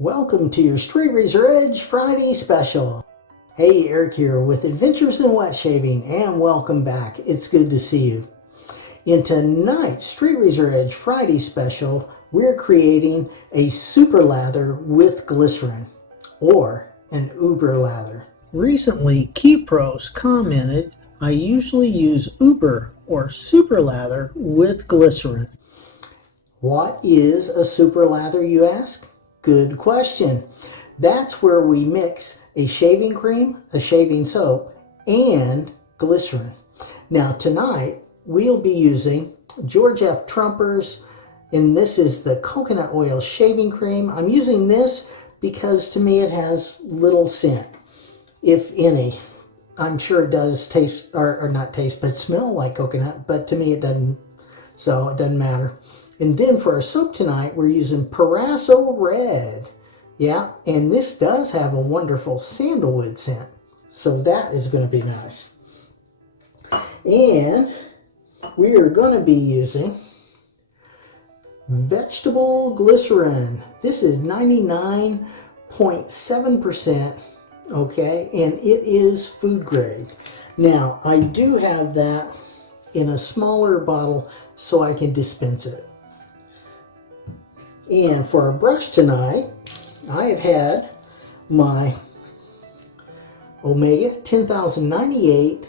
Welcome to your Straight Razor Edge Friday special. Hey, Eric here with Adventures in Wet Shaving, and welcome back. It's good to see you. In tonight's Straight Razor Edge Friday special, we're creating a super lather with glycerin, or an Über lather. Recently, Kypros commented, I usually use Über or super lather with glycerin. What is a super lather, you ask? Good question. That's where we mix a shaving cream, a shaving soap, and glycerin. Now tonight, we'll be using George F. Trumper's, and this is the coconut oil shaving cream. I'm using this because to me it has little scent, if any. I'm sure it does taste, or not taste, but smell like coconut, but to me it doesn't, so it doesn't matter. And then for our soap tonight, we're using Parasol Red. Yeah, and this does have a wonderful sandalwood scent. So that is going to be nice. And we are going to be using vegetable glycerin. This is 99.7%, okay, and it is food grade. Now, I do have that in a smaller bottle so I can dispense it. And for our brush tonight, I have had my Omega 10098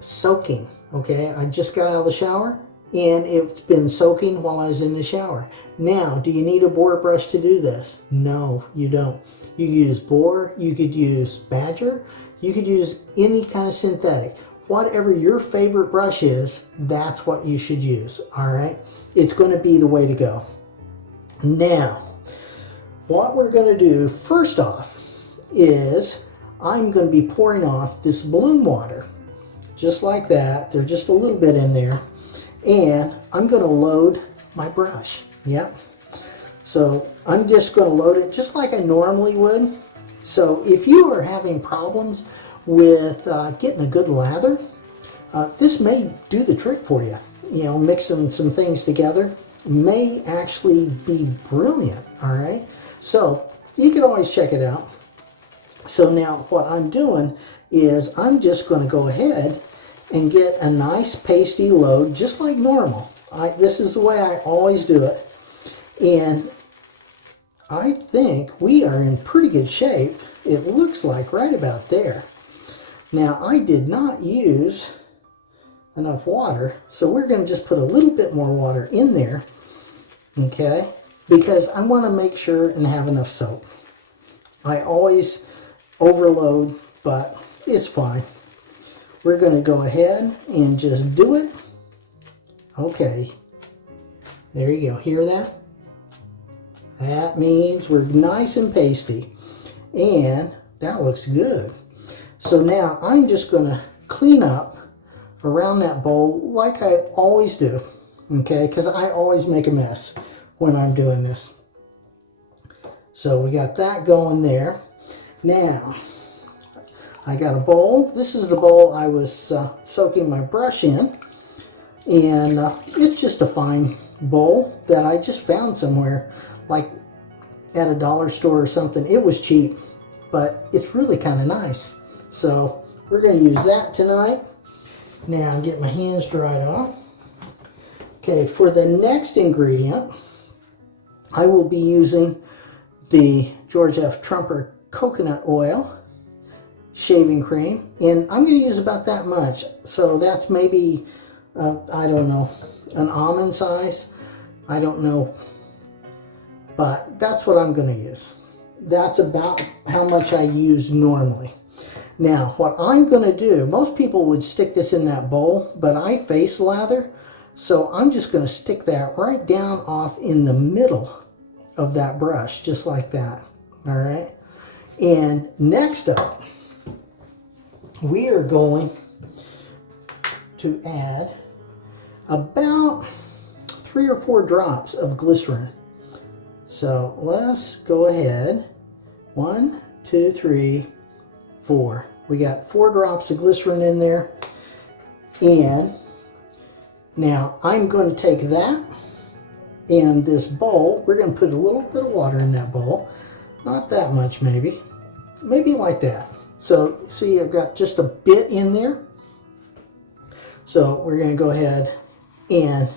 soaking. Okay, I just got out of the shower and it's been soaking while I was in the shower. Now, do you need a boar brush to do this? No, you don't. You use boar, you could use badger, you could use any kind of synthetic. Whatever your favorite brush is, that's what you should use, all right? It's going to be the way to go. Now, what we're going to do first off is I'm going to be pouring off this bloom water, just like that. There's just a little bit in there, and I'm going to load my brush. Yep. So I'm just going to load it just like I normally would. So if you are having problems with getting a good lather, this may do the trick for you. You know, mixing some things together may actually be brilliant, all right? So you can always check it out. So now what I'm doing is I'm just going to go ahead and get a nice pasty load just like normal. This is the way I always do it. And I think we are in pretty good shape. It looks like right about there. Now I did not use enough water, so we're going to just put a little bit more water in there, okay, because I want to make sure and have enough soap. I always overload, but it's fine. We're going to go ahead and just do it. Okay, there you go. Hear that? That means we're nice and pasty, and that looks good. So now I'm just going to clean up around that bowl like I always do, okay, because I always make a mess when I'm doing this. So we got that going there. Now I got a bowl. This is the bowl I was soaking my brush in, and it's just a fine bowl that I just found somewhere, like at a dollar store or something. It was cheap, but it's really kind of nice. So we're going to use that tonight. Now get my hands dried off. Okay, for the next ingredient, I will be using the George F. Trumper coconut oil shaving cream, and I'm going to use about that much. So that's maybe, I don't know, an almond size. I don't know, but that's what I'm going to use. That's about how much I use normally. Now, what I'm going to do, most people would stick this in that bowl, but I face lather, so I'm just going to stick that right down off in the middle of that brush, just like that, all right? And next up, we are going to add about 3 or 4 drops of glycerin. So let's go ahead. 1, 2, 3, 4. We got 4 drops of glycerin in there. And now I'm going to take that in this bowl, we're going to put a little bit of water in that bowl. Not that much, maybe. Maybe like that. So, see, I've got just a bit in there. So, we're going to go ahead and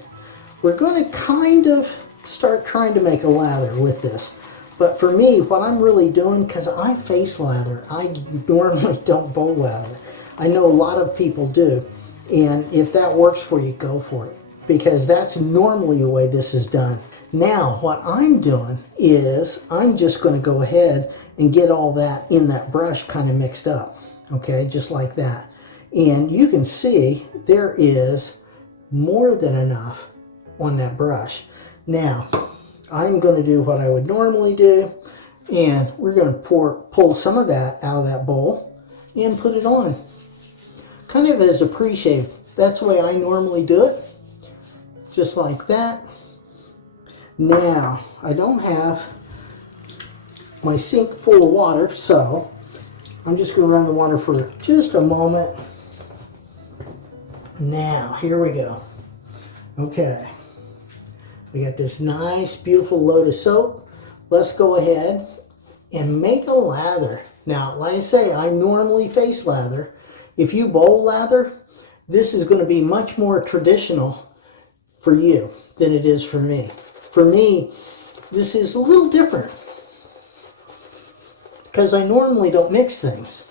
we're going to kind of start trying to make a lather with this. But for me, what I'm really doing, because I face lather, I normally don't bowl lather. I know a lot of people do. And if that works for you, go for it. Because that's normally the way this is done. Now, what I'm doing is I'm just going to go ahead and get all that in that brush kind of mixed up. Okay, just like that. And you can see there is more than enough on that brush. Now, I'm going to do what I would normally do. And we're going to pull some of that out of that bowl and put it on. Kind of as a pre-shave. That's the way I normally do it. Just like that. Now, I don't have my sink full of water, so I'm just going to run the water for just a moment. Now, here we go. Okay. We got this nice, beautiful load of soap. Let's go ahead and make a lather. Now, like I say, I normally face lather. If you bowl lather, this is going to be much more traditional for you than it is for me. For me, this is a little different because I normally don't mix things.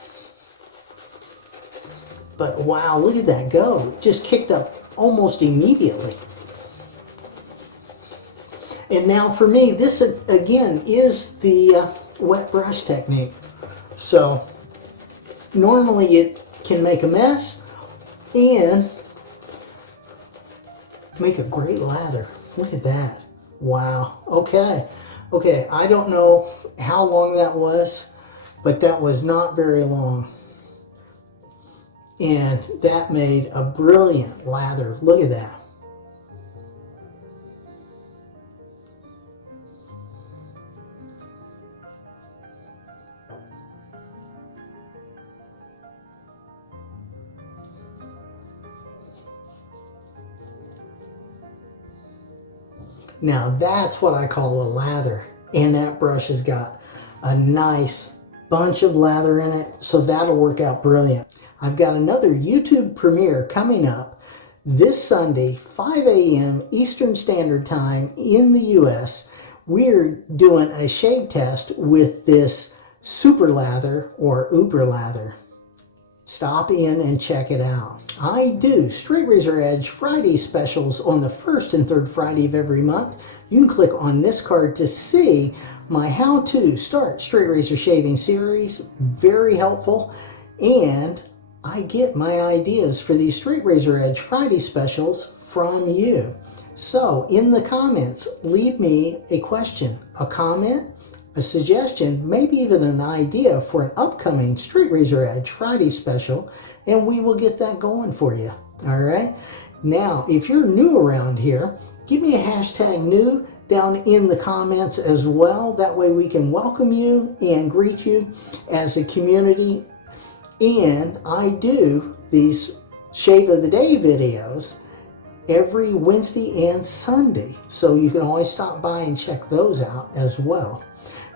But wow, look at that go. It just kicked up almost immediately. And now for me, this again is the wet brush technique. So normally it can make a mess and make a great lather. Look at that. Wow. Okay. Okay, I don't know how long that was, but that was not very long. And that made a brilliant lather. Look at that. Now that's what I call a lather. And that brush has got a nice bunch of lather in it, so that'll work out brilliant. I've got another YouTube premiere coming up this Sunday, 5 a.m. Eastern Standard Time in the US. We're doing a shave test with this super lather or Über lather. Stop in and check it out. I do Straight Razor Edge Friday specials on the first and third Friday of every month. You can click on this card to see my how to start straight razor shaving series. Very helpful. And I get my ideas for these Straight Razor Edge Friday specials from you. So in the comments, leave me a question, a comment, a suggestion, maybe even an idea for an upcoming Straight Razor Edge Friday special, and we will get that going for you. All right. Now, if you're new around here, give me a hashtag new down in the comments as well. That way we can welcome you and greet you as a community. And I do these Shave of the Day videos every Wednesday and Sunday. So you can always stop by and check those out as well.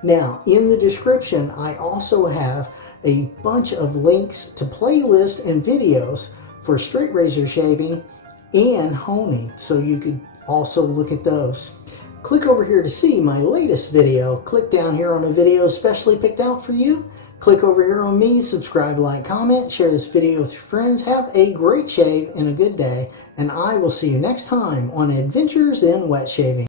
Now, in the description, I also have a bunch of links to playlists and videos for straight razor shaving and honing, so you could also look at those. Click over here to see my latest video. Click down here on a video specially picked out for you. Click over here on me, subscribe, like, comment, share this video with your friends. Have a great shave and a good day, and I will see you next time on Adventures in Wet Shaving.